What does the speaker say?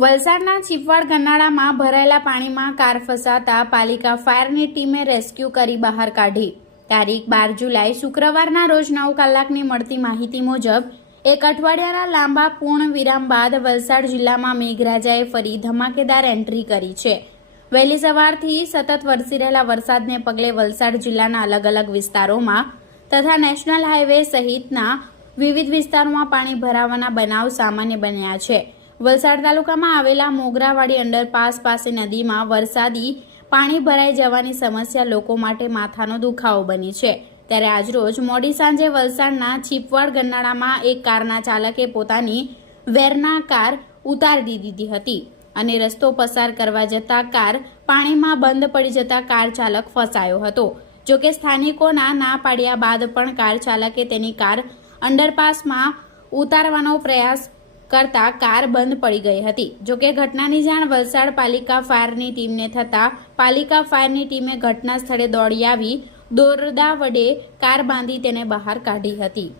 વલસાડના ચીપવાડ ગનાળામાં ભરાયેલા પાણીમાં કાર ફસાતા પાલિકા ફાયરની ટીમે રેસ્ક્યુ કરી બહાર કાઢી. તારીખ બાર જુલાઈ શુક્રવારના રોજ નવ કલાકની મળતી માહિતી મુજબ, એક અઠવાડિયાના લાંબા પૂર્ણ વિરામ બાદ વલસાડ જિલ્લામાં મેઘરાજાએ ફરી ધમાકેદાર એન્ટ્રી કરી છે. વહેલી સવારથી સતત વરસી રહેલા વરસાદને પગલે વલસાડ જિલ્લાના અલગ અલગ વિસ્તારોમાં તથા નેશનલ હાઈવે સહિતના વિવિધ વિસ્તારોમાં પાણી ભરાવાના બનાવ સામાન્ય બન્યા છે. વલસાડ તાલુકામાં આવેલા મોગરાવાડી અંડરપાસ પાસે નદીમાં વરસાદી પાણી ભરાઈ જવાની સમસ્યા લોકો માટે માથાનો દુખાવો બની છે. ત્યારે આજરોજ મોડી સાંજે વલસાડના છીપવાડ ગન્નાળામાં એક કારના ચાલકે પોતાની વેરના કાર ઉતારી દીધી હતી અને રસ્તો પસાર કરવા જતા કાર પાણીમાં બંધ પડી જતા કાર ચાલક ફસાયો હતો. જોકે સ્થાનિકોના ના પાડ્યા બાદ પણ કાર ચાલકે તેની કાર અંડરપાસમાં ઉતારવાનો પ્રયાસ કરતા કાર બંધ પડી ગઈ હતી. જોકે ઘટનાની જાણ વલસાડ પાલિકા ફાયરની ટીમને થતાં પાલિકા ફાયરની ટીમે ઘટના સ્થળે દોડી આવી દોરડા વડે કાર બાંધી તેને બહાર કાઢી હતી.